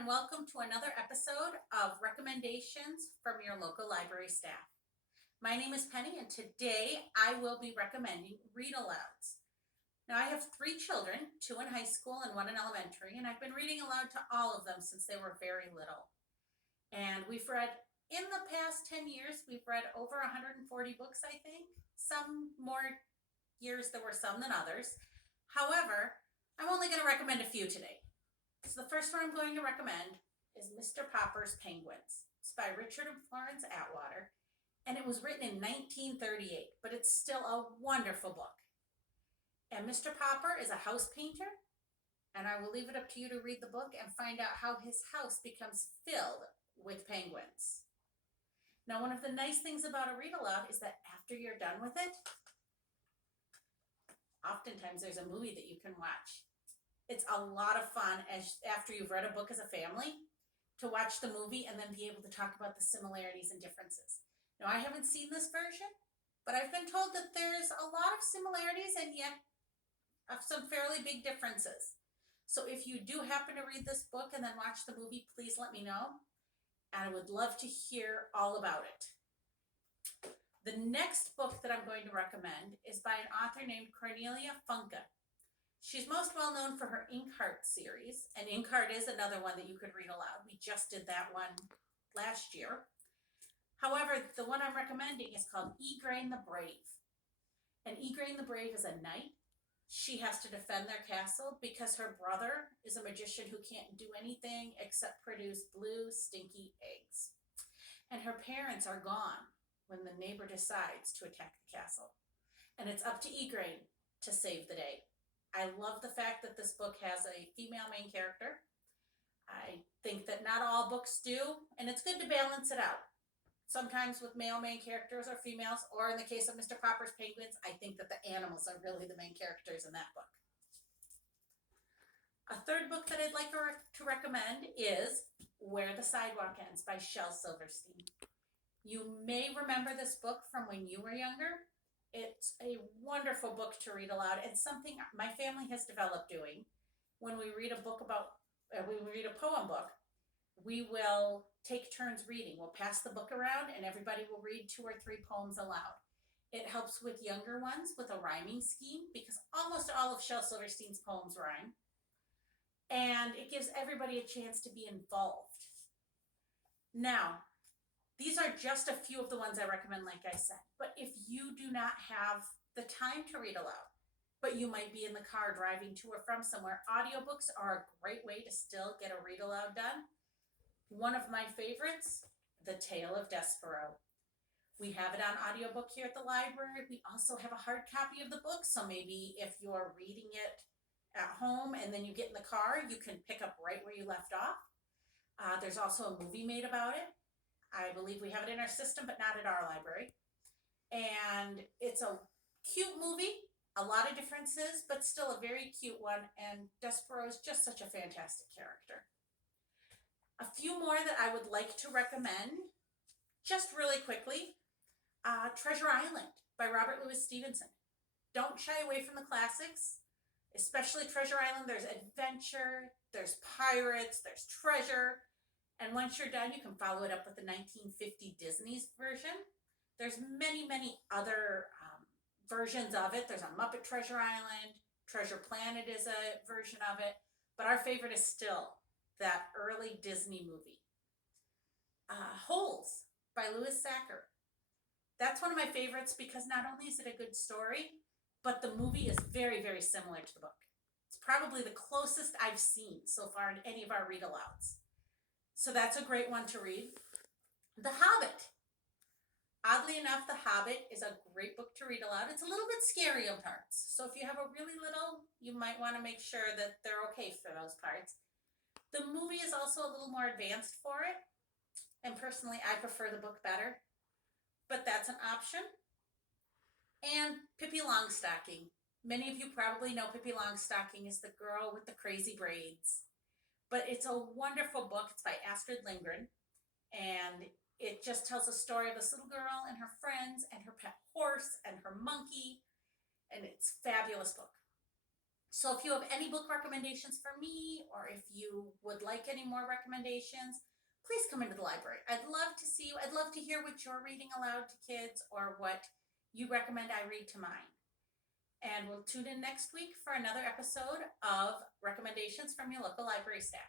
and welcome to another episode of Recommendations from your local library staff. My name is Penny, and today I will be recommending read alouds. Now, I have three children, two in high school and one in elementary, and I've been reading aloud to all of them since they were very little. And we've read, in the past 10 years, we've read over 140 books, I think. Some more years there were some than others. However, I'm only going to recommend a few today. So the first one I'm going to recommend is Mr. Popper's Penguins. It's by Richard and Florence Atwater, and it was written in 1938, but it's still a wonderful book. And Mr. Popper is a house painter, and I will leave it up to you to read the book and find out how his house becomes filled with penguins. Now, one of the nice things about a read aloud is that after you're done with it, oftentimes there's a movie that you can watch. It's a lot of fun after you've read a book as a family to watch the movie and then be able to talk about the similarities and differences. Now, I haven't seen this version, but I've been told that there's a lot of similarities and yet some fairly big differences. So if you do happen to read this book and then watch the movie, please let me know. And I would love to hear all about it. The next book that I'm going to recommend is by an author named Cornelia Funke. She's most well known for her Inkheart series, and Inkheart is another one that you could read aloud. We just did that one last year. However, the one I'm recommending is called Igraine the Brave. And Igraine the Brave is a knight. She has to defend their castle because her brother is a magician who can't do anything except produce blue, stinky eggs. And her parents are gone when the neighbor decides to attack the castle. And it's up to Igraine to save the day. I love the fact that this book has a female main character. I think that not all books do, and it's good to balance it out. Sometimes with male main characters or females, or in the case of Mr. Popper's Penguins, I think that the animals are really the main characters in that book. A third book that I'd like to recommend is Where the Sidewalk Ends by Shel Silverstein. You may remember this book from when you were younger. It's a wonderful book to read aloud, and something my family has developed doing. When we read a poem book, we will take turns reading. We'll pass the book around, and everybody will read 2 or 3 poems aloud. It helps with younger ones with a rhyming scheme because almost all of Shel Silverstein's poems rhyme, and it gives everybody a chance to be involved. Now, these are just a few of the ones I recommend, like I said. But if you do not have the time to read aloud, but you might be in the car driving to or from somewhere, audiobooks are a great way to still get a read aloud done. One of my favorites, The Tale of Despero. We have it on audiobook here at the library. We also have a hard copy of the book, so maybe if you're reading it at home and then you get in the car, you can pick up right where you left off. There's also a movie made about it. I believe we have it in our system, but not at our library. And it's a cute movie, a lot of differences, but still a very cute one. And Despero is just such a fantastic character. A few more that I would like to recommend, just really quickly. Treasure Island by Robert Louis Stevenson. Don't shy away from the classics, especially Treasure Island. There's adventure, there's pirates, there's treasure. And once you're done, you can follow it up with the 1950 Disney's version. There's many, many other versions of it. There's a Muppet Treasure Island. Treasure Planet is a version of it. But our favorite is still that early Disney movie. Holes by Louis Sachar. That's one of my favorites because not only is it a good story, but the movie is very, very similar to the book. It's probably the closest I've seen so far in any of our read alouds. So that's a great one to read. The Hobbit. Oddly enough, The Hobbit is a great book to read aloud. It's a little bit scary in parts. So if you have a really little, you might want to make sure that they're okay for those parts. The movie is also a little more advanced for it. And personally, I prefer the book better. But that's an option. And Pippi Longstocking. Many of you probably know Pippi Longstocking is the girl with the crazy braids. But it's a wonderful book. It's by Astrid Lindgren. And it just tells a story of this little girl and her friends and her pet horse and her monkey. And it's a fabulous book. So if you have any book recommendations for me, or if you would like any more recommendations, please come into the library. I'd love to see you. I'd love to hear what you're reading aloud to kids or what you recommend I read to mine. And we'll tune in next week for another episode of Recommendations from Your Local Library Staff.